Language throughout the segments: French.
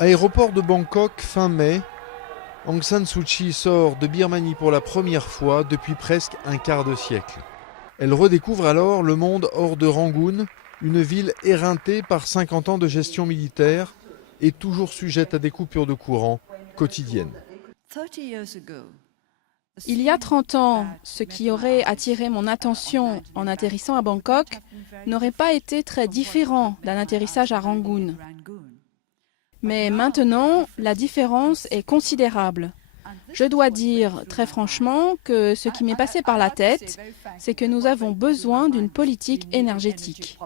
Aéroport de Bangkok, fin mai, Aung San Suu Kyi sort de Birmanie pour la première fois depuis presque un quart de siècle. Elle redécouvre alors le monde hors de Rangoon, une ville éreintée par 50 ans de gestion militaire et toujours sujette à des coupures de courant quotidiennes. Il y a 30 ans, ce qui aurait attiré mon attention en atterrissant à Bangkok n'aurait pas été très différent d'un atterrissage à Rangoon. Mais maintenant, la différence est considérable. Je dois dire très franchement que ce qui m'est passé par la tête, c'est que nous avons besoin d'une politique énergétique.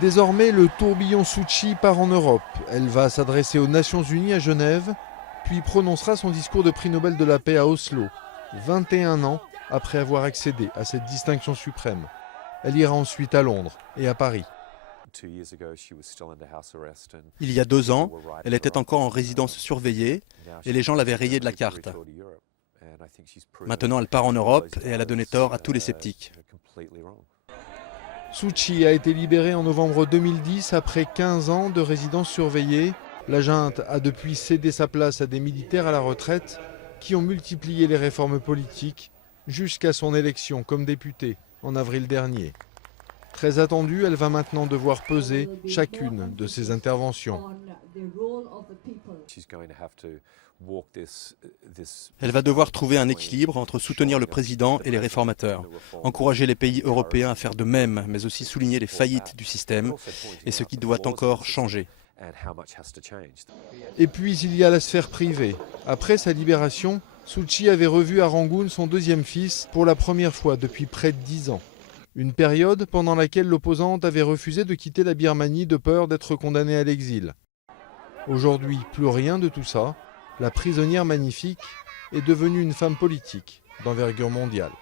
Désormais, le tourbillon Suu Kyi part en Europe. Elle va s'adresser aux Nations Unies à Genève, puis prononcera son discours de prix Nobel de la paix à Oslo, 21 ans après avoir accédé à cette distinction suprême. Elle ira ensuite à Londres et à Paris. Il y a 2 ans, elle était encore en résidence surveillée et les gens l'avaient rayée de la carte. Maintenant, elle part en Europe et elle a donné tort à tous les sceptiques. Suu Kyi a été libérée en novembre 2010 après 15 ans de résidence surveillée. La junte a depuis cédé sa place à des militaires à la retraite qui ont multiplié les réformes politiques jusqu'à son élection comme députée en avril dernier. Très attendue, elle va maintenant devoir peser chacune de ses interventions. Elle va devoir trouver un équilibre entre soutenir le président et les réformateurs, encourager les pays européens à faire de même, mais aussi souligner les faillites du système et ce qui doit encore changer. Et puis il y a la sphère privée. Après sa libération, Suu Kyi avait revu à Rangoon son deuxième fils pour la première fois depuis près de 10 ans. Une période pendant laquelle l'opposante avait refusé de quitter la Birmanie de peur d'être condamnée à l'exil. Aujourd'hui, plus rien de tout ça. La prisonnière magnifique est devenue une femme politique d'envergure mondiale.